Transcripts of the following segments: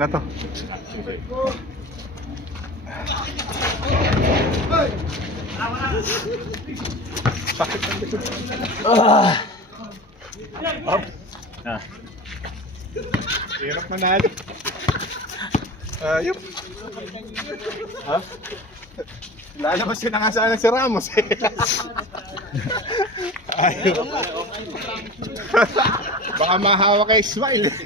Na to. Sakit ang likod. Up. Ah. Hirap manalo. Ayop. Ha? Lalabas yun na nga sana si Ramos eh. Ayop. Baka mahawa kay Ismail eh.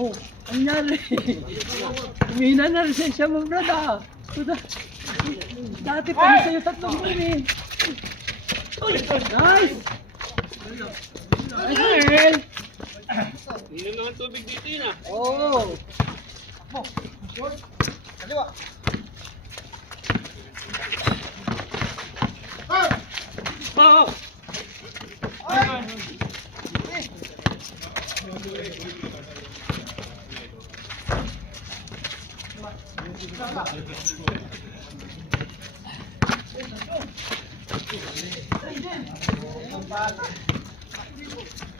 Oh, ang nangyari. Umina na rin siya mo, brada. Dati pa rin sa'yo 3 buwan eh. Nice! Nice! Hindi naman tubig dito yun ah. Oo. Kaliwa. Oo.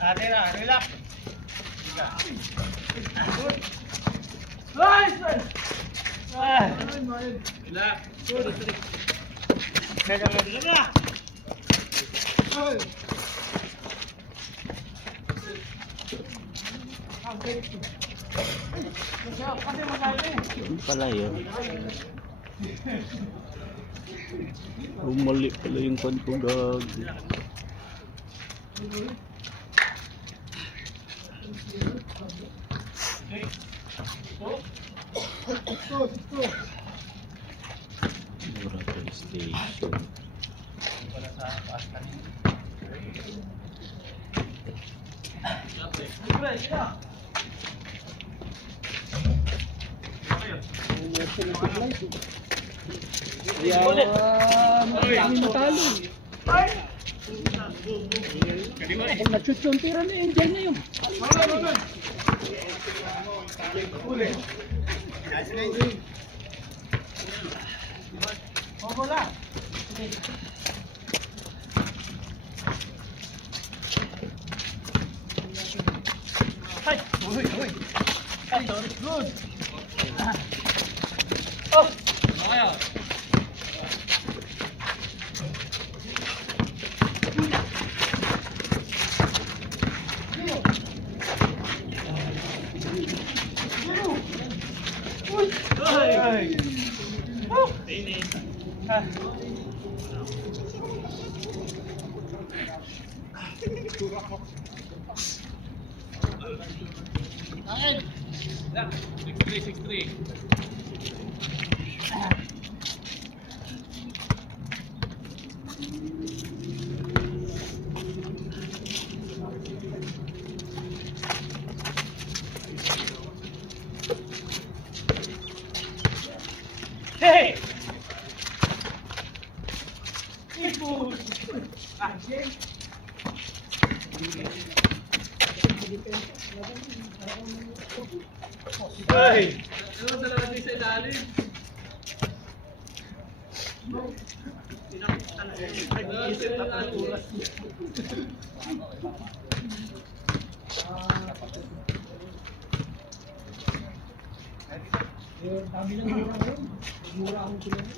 Ate na, relax. Nice! Relax. Kaya na. Pala yun. Mali pala yung pantugag. Murato Station. Kami matalo. Kung na-shoot yung tira na yun, dyan na yun. Ayaw. Ay! Ini. Akin. 6-3. Hey! Ibu! Anjing! Hey! Ano sa lalagay sa ilalim? Nag-iisip na ang oras. Dami ng mura ngayon. Mura akong tulong.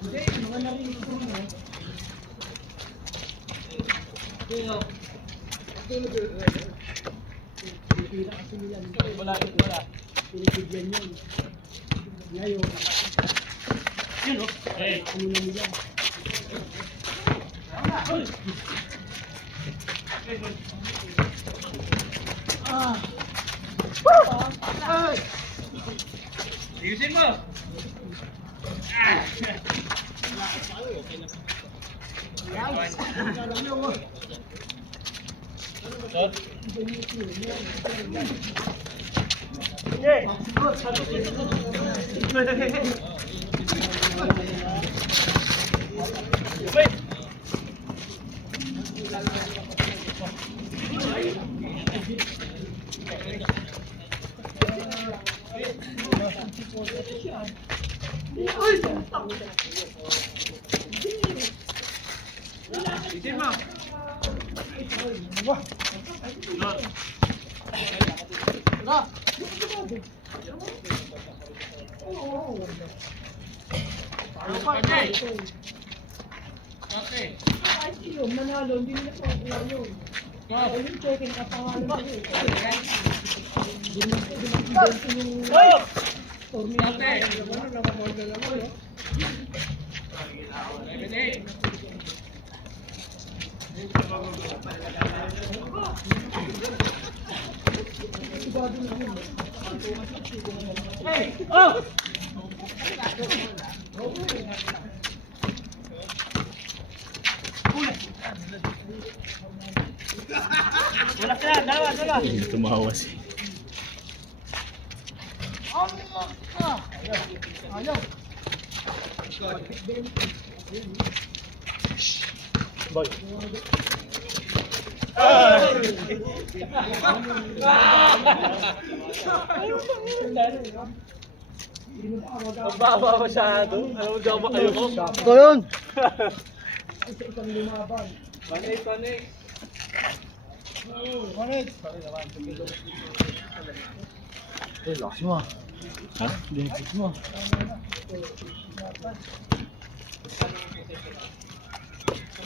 Hindi, mga narinig ko naman. Pipira kasi nila. Wala. Pinibigyan yun. Ngayon, Yun o. Hey! ano na nila? Ayusin mo! Ah! Shot? Wait! Isin mo! Okay. Okay. Yung manalo, hindi nila po ako yun. Yung checking up ang ano yun. Hindi na po yung torneo. Ano naman na lang yun. Hey! Oh! Wala sila, dalawa. Tumawa siya. Ayaw. Boy. Mababa masyado. Alam mo dyan ba kayo ko? Ito yun. Isang lumaban. Panik. Manit. Lakas mo. Ha? Lakas mo.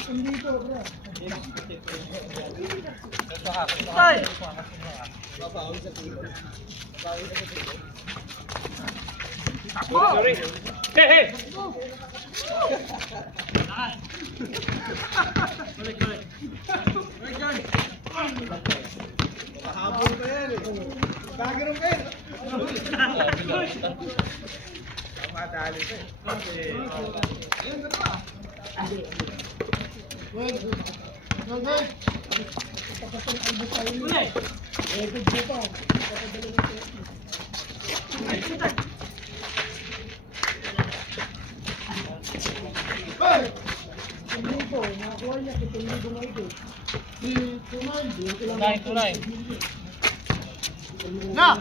Dito, bro. Ay! Sorry. Hey! Habol pa yan eh. Gagano'n ka yan. Madali pa eh. Yan, dalawa. Wait. Kulay! Nakakuha niya, 7,000 nga ito. Tunay. Na!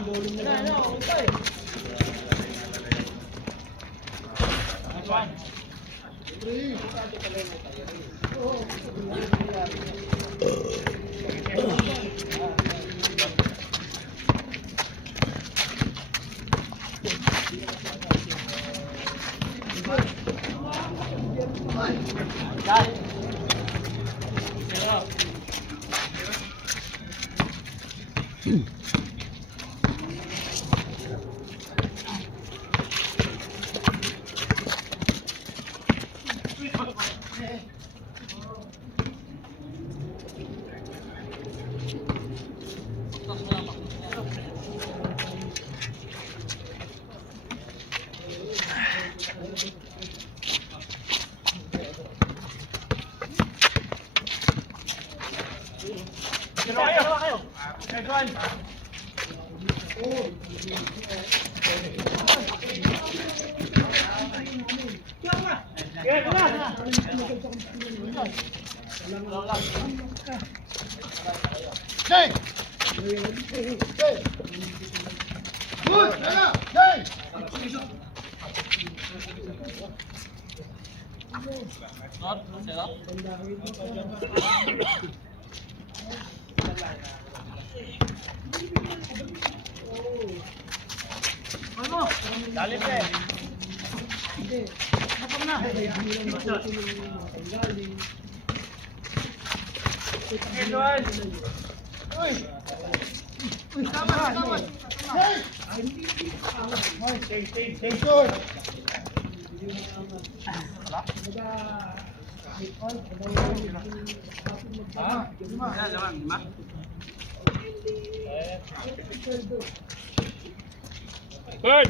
Bird!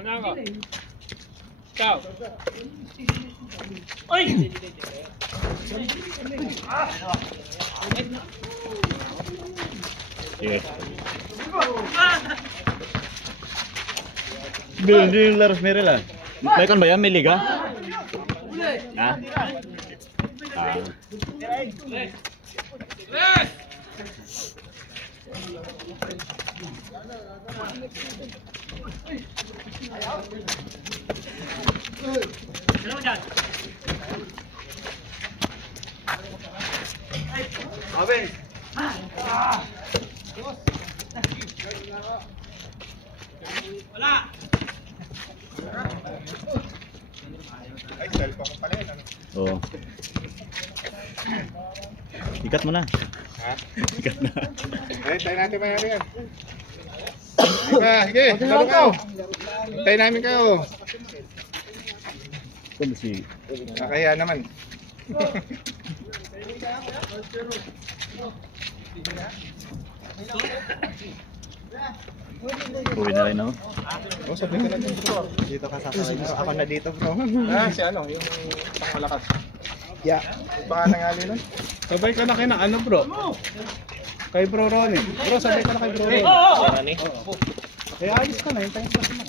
Una ako. Ikaw. Uy! Sige. Hindi yung Laros Meril ah. May kon ba yan? May liga? Ha? Ah. Ay, cellphone ko pala yun. Ano? Oo. Ikat mo na. Ha? Ikat na. Eh, tayo natin mayari yan. Sige, laro kayo. Hintayin namin kayo. Kung si... Nakaya naman. Uwi na rin ako. Oh, sabi ko na dito. Dito ka sasakay bro. Ako na dito bro. Si ano, yung pangmalakas. Yeah. Baka nangali nun? Sabay ka na kay na ano bro? Kay bro Ronnie. Bro, sabay ka na kay bro Ronnie. Eh, ayos ka na. Hintayin ka na.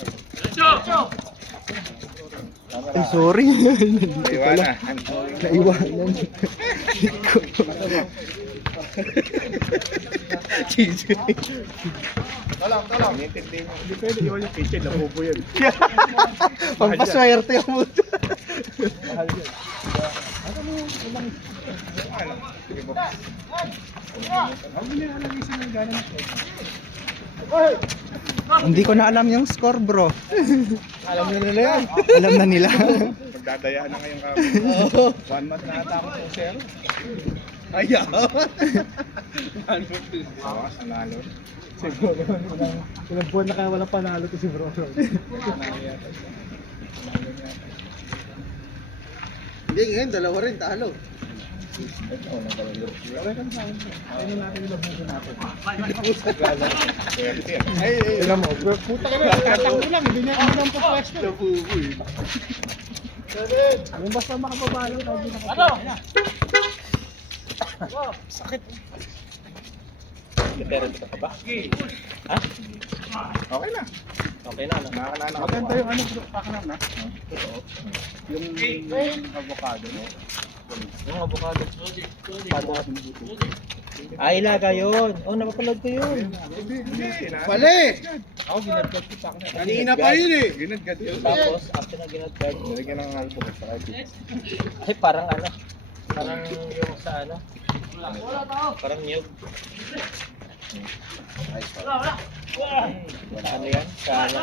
Ay, sorry. Iwana. Naiwanan. Cheese. Talang. Nintindi mo. Hindi pwede iwan yung kitchen. Nabubo yan. Pampaswerte mo. Ano? Sige po. Hindi ko na alam yung score bro. Alam nyo nila yan. Alam na nila. Magdadayaan na ngayon kami. 1 month na ata ako sa zero. Ayaw. Oo, sanalo. Siguro. Ilang buwan na kaya walang panalo to si bro Ronnie. Hindi ngayon, dalawa rin talo. Swerte yan. Tignan mo. Puta ka na. Tatakbo lang. Hindi niya naman po pwesto. Yung basta makapabalo. Ano? Okay na. Okay na. Nakakalala ka Maganda po. yung ano bro. Pakanam na. Yung avocado. No? Yung avocado. Ay, ilaga yun. Oh, napapaload ko yun. Pali! Ako ginagdag ko pa. Kanina pa yun eh. Ginagad yun. Tapos, after na ginagdag, Nilagyan ng alcohol sa kahit. ay parang ano. Parang yung sa ano. Parang nyug. Ano yan? Sana...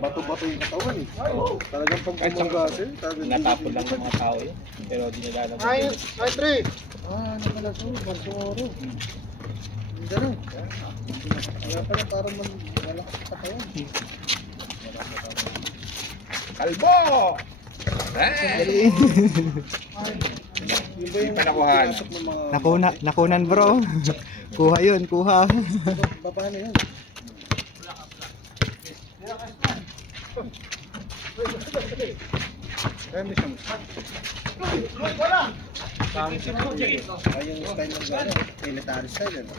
Bato-bato yung katawan eh. Talagang pag bumanggasin. Natapon lang ng mga tao yun. Pero di nila alam. Ay, 3! Ah, nakala ko. Barsoro. Hindi na. Kaya pala parang malakas sa katawan. Kalbo! Yun ba yung Panakuhan. pinasok ng mga Nakunan bro. Kuha yun, kuha. baba na yan? Ayun yung style ng gano'n. Military style ano?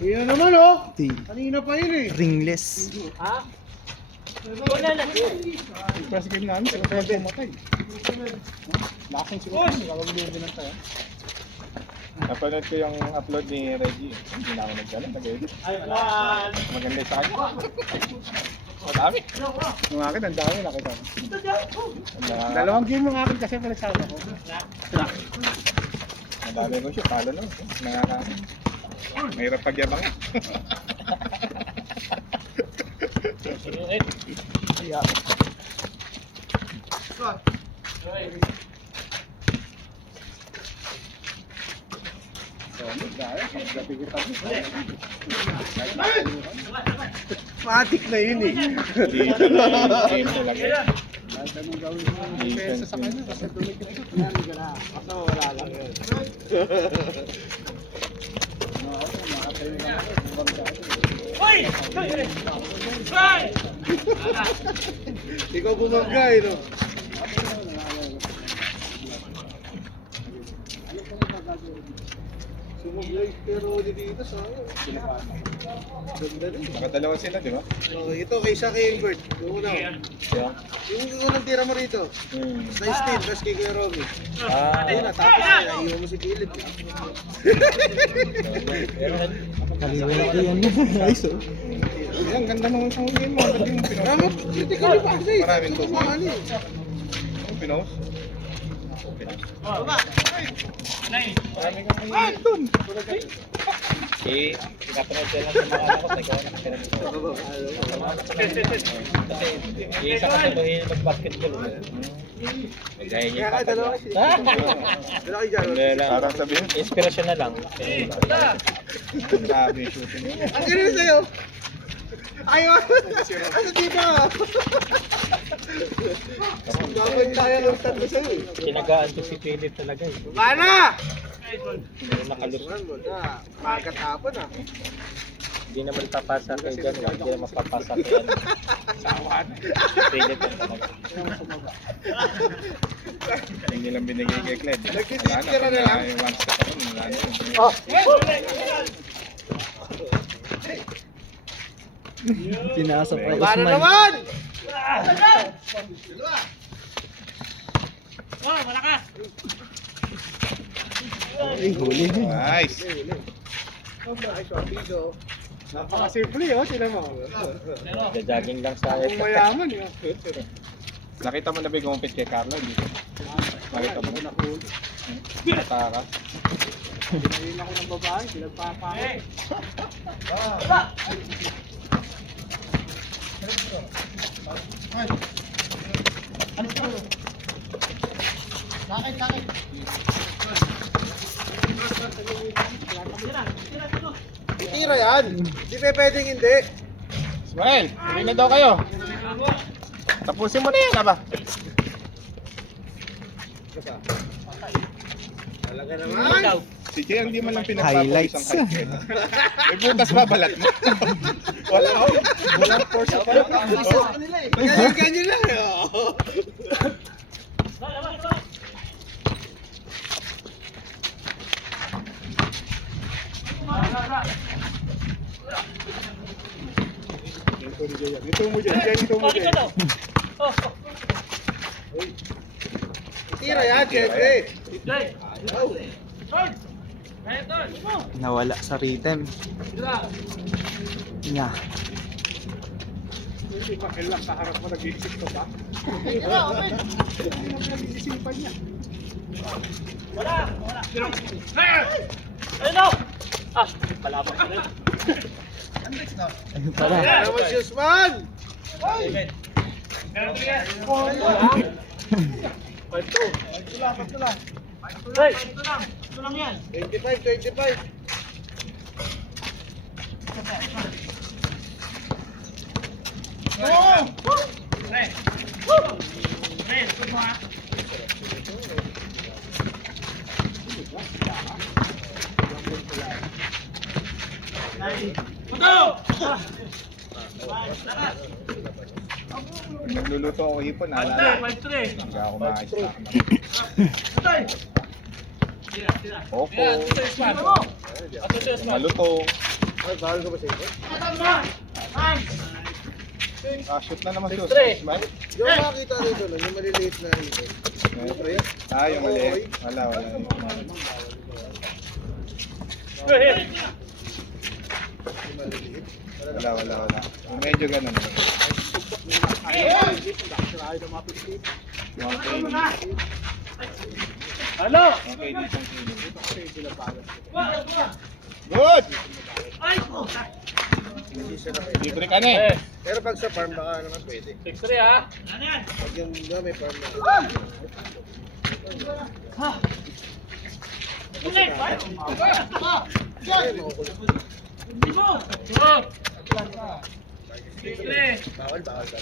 Yun naman oh! Kanina pa yun eh! Ringless. Press game namin, sila pa yung pumatay. Laking siguro, nakakagulong din ang tayo. Napanood ko yung upload ni Reggie. Hindi na ako nagkalan, nag-edit. Maganda sa kanya. Madami. Yung akin, ang dami nakita ko. Dalawang game yung akin kasi pinagsama ko. Madami ko siya, talo naman. Nangangamin. Mahirap pagyabang eh. Matik na yun eh! Dito na game talaga. Pensa sa kanya kasi wala lang yun. Ikaw bumangga eh no? Sumublay pero dito sayang. Ganda rin. Nakadalawa sila, di ba? Oh, ito kay Saki Invert. Yung una. Yung unang tira mo rito. Nice steal, tapos kay Kuya Robby. Ayun na, tapos naiiwan mo si Kilid. Kaliwala yan. Nice oh. Ang ganda nung isang game mo. Ba't yung pinost? Tama, critical pa kasi. Maraming to. Ano eh. Yung pinost? Eh, pinapanood ko lang sa mga anak ko, ikaw na kasi eh, isa kasi buhay mag-basketball. Gaya niya yung papa niya. Dala kayo dyan. Hindi lang. Parang sabihin, Inspirasyon na lang. grabe yung shooting. Ang ganun sa'yo. Ayaw. Ano dito? Gagawin tayo ng tatlo sa'yo eh. Tinagaan ko si Philip talaga eh. Mana! Hindi nakalus. Pagkat hapon ah. Hindi naman papasa kay John. Hindi naman papasa kay ano. Sawan. Philip na talaga. Yung nilang binigay kay Cled. Nagtitira na lang. Yung one step ako, wala na. Pinasa pa Mana Usman. naman! Ay, huli. Nice. Napakasimple oh, sila mo. Jogging lang sa Kung mayaman yun. Nakita mo na ba yung gumpit kay Carlo? Hindi. Nakita mo na. Natakas. Pinayin ako ng babae, pinagpapakit. Tira yan! Hindi pa pwedeng hindi. Ismael, hindi na daw kayo. Tapusin mo na yan, aba. Talaga naman! Si Jay, hindi man lang pinagpapawisang Highlights. kahit kailan. May butas ba balat mo? Wala ako. Walang force of Isa sa kanila eh. Ganyan lang eh. oh. Ito mo dyan, Jay, ito mo dyan. Tira yan, syempre. Nawala sa rhythm. Nga. Hindi pa kailang sa harap mo nag-iisip ka ba? Nag-iisipan niya. Ayun pala. Naman si Usman. Ito lang yan. 25. Nagluluto ako hipon, naalala. Hindi ako ma-stack. Opo. Malutong. Ay, bawal ka ba sa ito? Shoot na naman si Usman. Yung makakita dito, no, yung maliliit na ito. Yung mali. Wala. Wala. Yung medyo ganun. Okay, good! Libre ka na eh. Pero pag sa farm, baka naman pwede. 6-3 ha. Pag yung may farm na. Bawal talaga.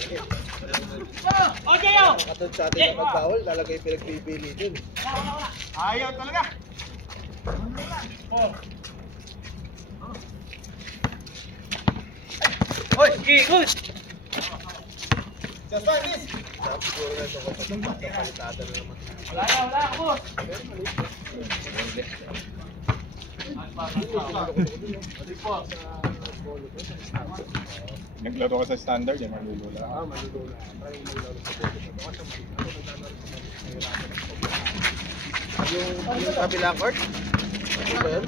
Katod sa atin na magbawal, talaga yung pinagpipili dun. Ayaw talaga. Tapos siguro na ito kapag palitada na naman. Naglaro ka sa standard, yung malulula. Malulula. Try maglaro sa yung kabilang court? Ano ba yun?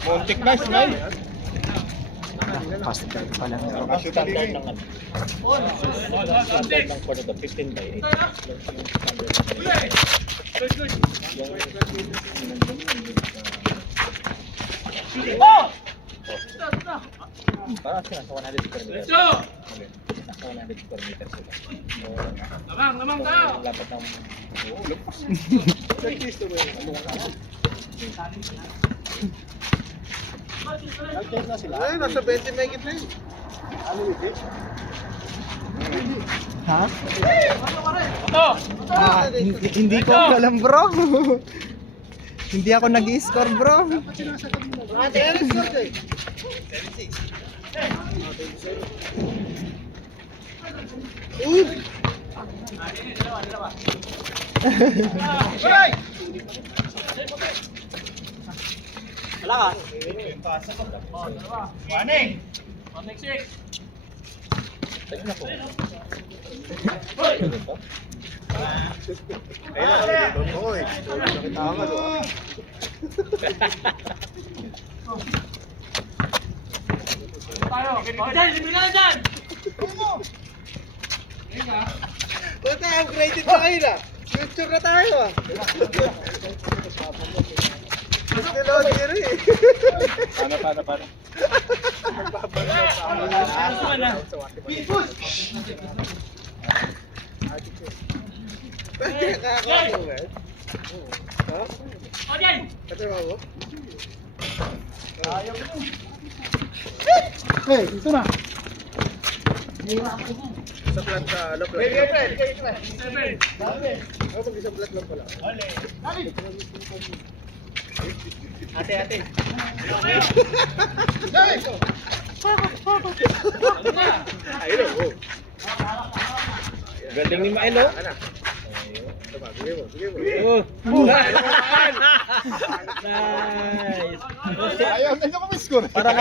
Montik na, Smile. Fast break pa lang. Nakashoot na din eh. Parang sila sa 100 square meters. Sa 100 square meters sila. Lamang tayo. Lapat ng... Ay, nasa 20 megit na yun. Ha? Hindi ko alam bro. Hindi ako nag-i-score bro. Tennis court eh. Oy, nakita ka doon. Puta, upgraded na kayo na. Future na tayo ah. Nilod kiri eh. Paano? Nakakakaw mo ba? Ha? Katrawa mo? Hey, ito na. Sa plant sa ano, plant. Ako pag isang plant lang pala. Ayun oh. Galing ni Milo. Ano? Sige mo, sige mo. Nice. Ayaw, nandiyan ko may score. Parang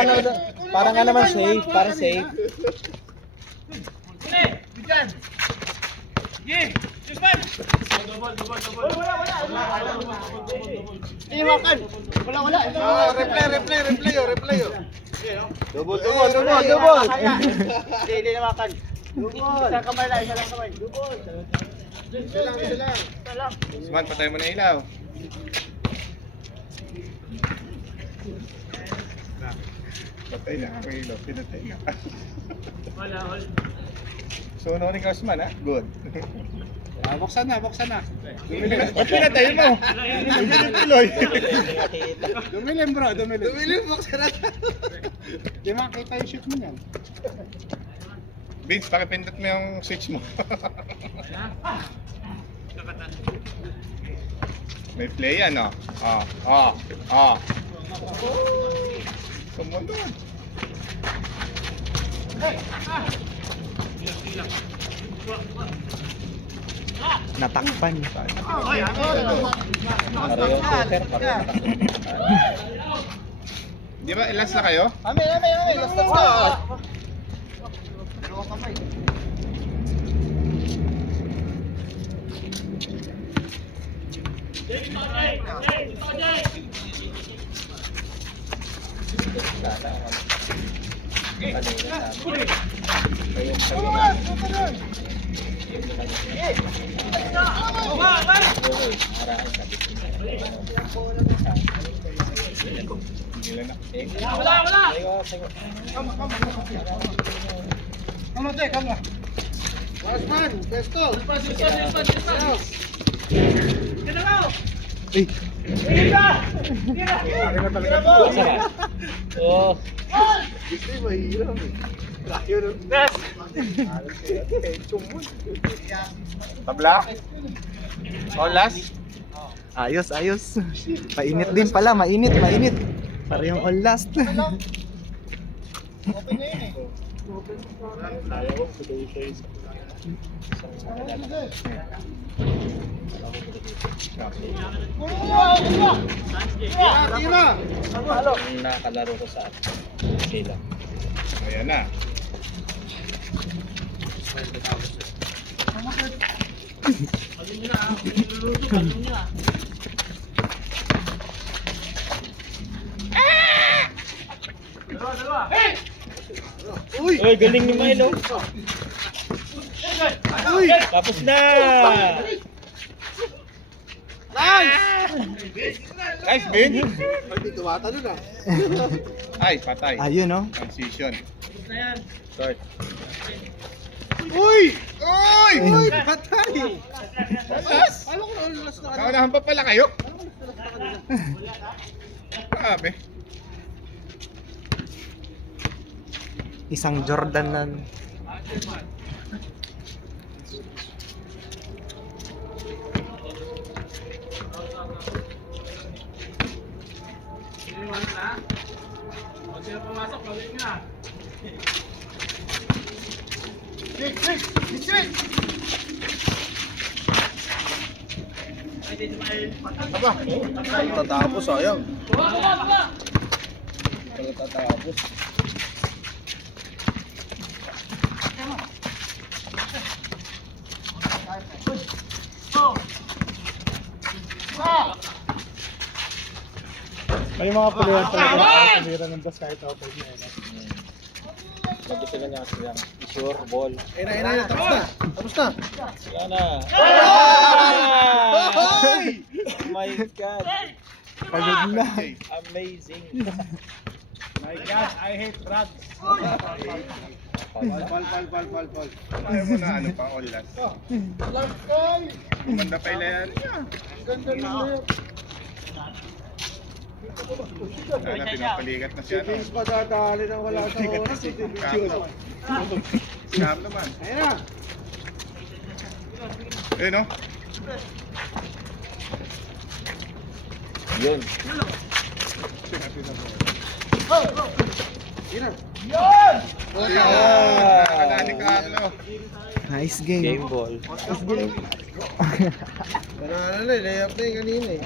nga naman safe, para safe. Replay oh. Double. Isa lang. Man, patay mo na ilaw. Patay na ako ilaw, pinatay na. So, no rin Osman, ha? Good. Buksan na. Ba't pinatay mo? Dumili tuloy. Dumilim bro, dumilim. Buksan na. Di makita yung shoot mo yan. Vince, pakipindot mo yung switch mo. May play yan, no? Sumunod. Natakpan. Di ba, last na kayo? Last na. Hindi na. Osman, pesto. Oh. Gusto yung mahirap eh. Yun. Tabla? All last? Ayos. Mainit din pala, mainit. Parehong all last. Tira. Yung nakalaro ko sa sila. Ayan na. Uy! Uy, galing ni Milo. Uy! Tapos na. Nice, Ben. Ay, di tumatalo na. Ay, patay. Ayun, no? Transition. Start. Uy! Uy! Uy! Patay! Last! Alam ko na last na kanina. Kaunahan pa pala kayo? Grabe. Isang Jordan na. Aba, Tatapos, sayang. Tatapos. may mga puluyan talaga na ng das kahit open na yun. Sabi sila niya silang sure ball. Ayun na. Tapos na. Wala na. Hoy! Oh my God. Pagod na. Amazing. My God, I hate rats. Pal. Ayaw mo na ano pa, all last. Gumanda pa ilayan niya. Ganda na. Sana pinapalikat na siya. Si Vince pa dadali nang wala sa oras. Kapo. Siyam naman. Ayun na. Eh, no? Yun. Ayun na. Nakakala ni Carlo. Nice game. Game ball. Pero ano na, layup na yung kanina eh.